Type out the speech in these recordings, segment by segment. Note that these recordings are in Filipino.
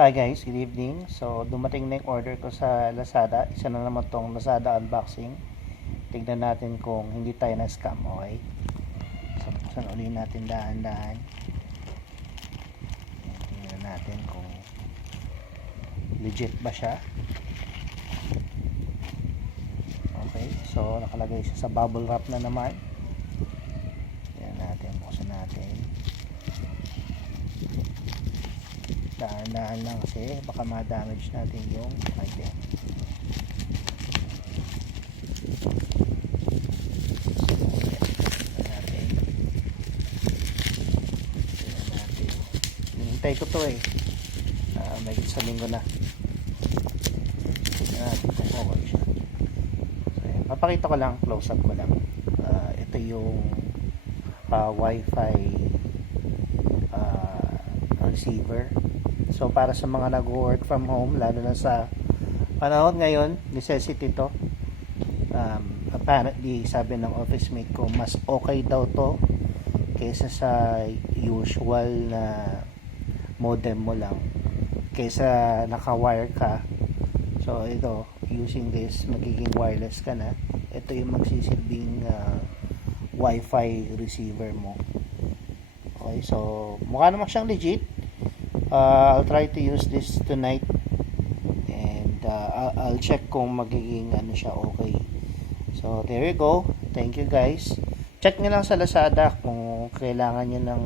Hi guys, good evening. So, dumating na yung order ko sa Lazada. Isa na naman tong Lazada unboxing. Tignan natin kung hindi tayo na-scam, okay? So, buksan ulit natin dahan-dahan. Tignan natin kung legit ba siya. Okay, so nakalagay siya sa bubble wrap na naman. Tignan natin, buksan natin. Dahan-dahan lang kasi baka ma-damage natin yung item. Hinintay ko to may isang linggo na. Tignan natin kung okay siya. So, papakita ko lang, close up ko lang. Ito yung Wi-Fi receiver. So para sa mga nag-work from home, lalo na sa panahon ngayon, necessity to. Apparently, sabi ng office mate ko, mas okay daw to kaysa sa usual na modem mo lang, kaysa naka-wire ka. So ito, using this, magiging wireless ka na. Ito yung magsisilbing Wi-Fi receiver mo. Okay, so mukha naman siyang legit. I'll try to use this tonight and I'll check kung magiging ano siya, okay. So there you go. Thank you guys. Check nyo lang sa Lazada kung kailangan nyo ng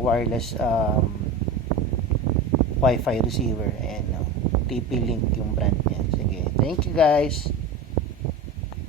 wireless Wi-Fi receiver, and TP-Link yung brand niya. Sige, thank you guys.